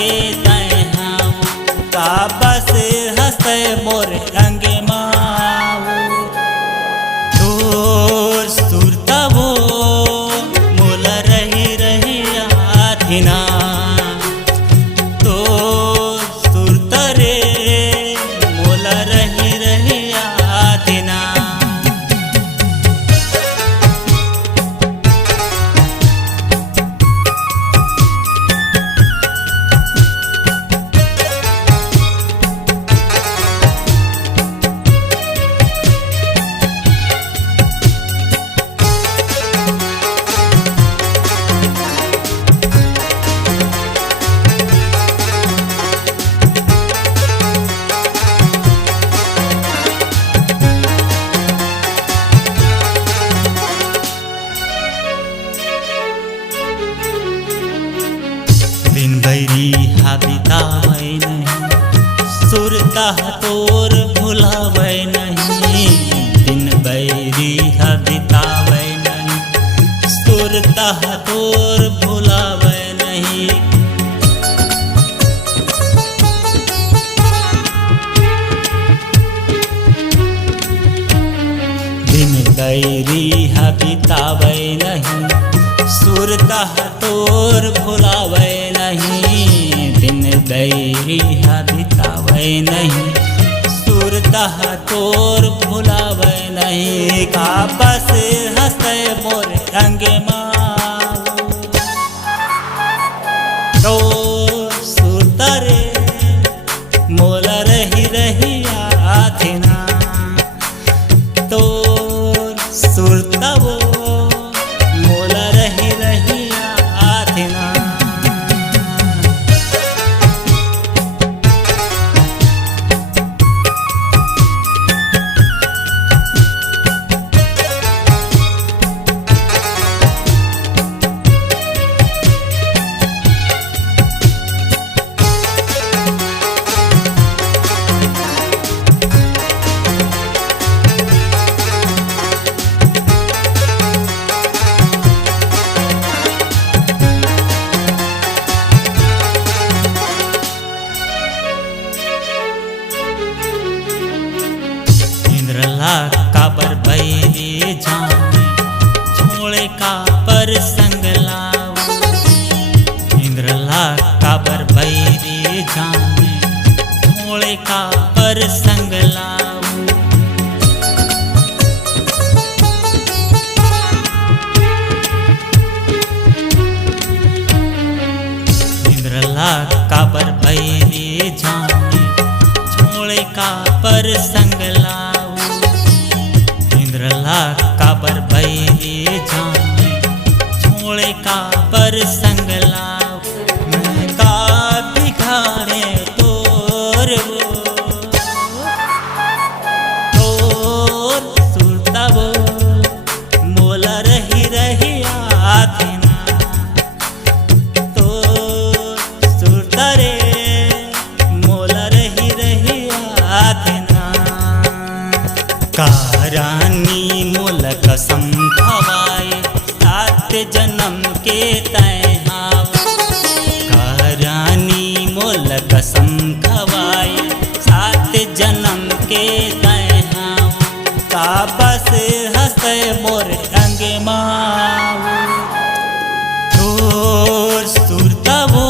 के तय हम का बस हंसे मोर अंगे माऊ तोर सुरतवो मोल रही रही आथिना तोर सुरतरे मोल रही रही आथिना। दिन बैरी बितावे नहीं सुरता तोर भुलावे नहीं दिन बैरी बितावे नहीं सुरता तोर भुलावे नहीं। दिन बैरी बितावे नहीं सुरता तोर भुलावे नहीं दिन बैरी बितावे नहीं सुरता तोर भुलावे नहीं का बस हंसे मोर अंगे माऊ तोर सुरता रे मोल रही रही आथिना तोर सुरता वो मोल रही रही आथिना। काबर बैरे जाने झोले का पर संग लाओ इंद्रला काबर बैरे जाने झोले का पर संग लाओ इंद्रला काबर बैरे जाने झोले का पर संग लाओ इंद्रला काबर बैरे जाने झोले का पर संग लाओ मैं का बिखारे तोर सुरता वो मोल रही रही आथिना तोर सुरता रे मोल रही रही आथिना। रानी मोल कसम खवाए 7 जन्म के तय हाव रानी मोल कसम खवाए 7 जन्म के तय हाव का बस हंसे मोर अंगे माऊ तोर सुरता वो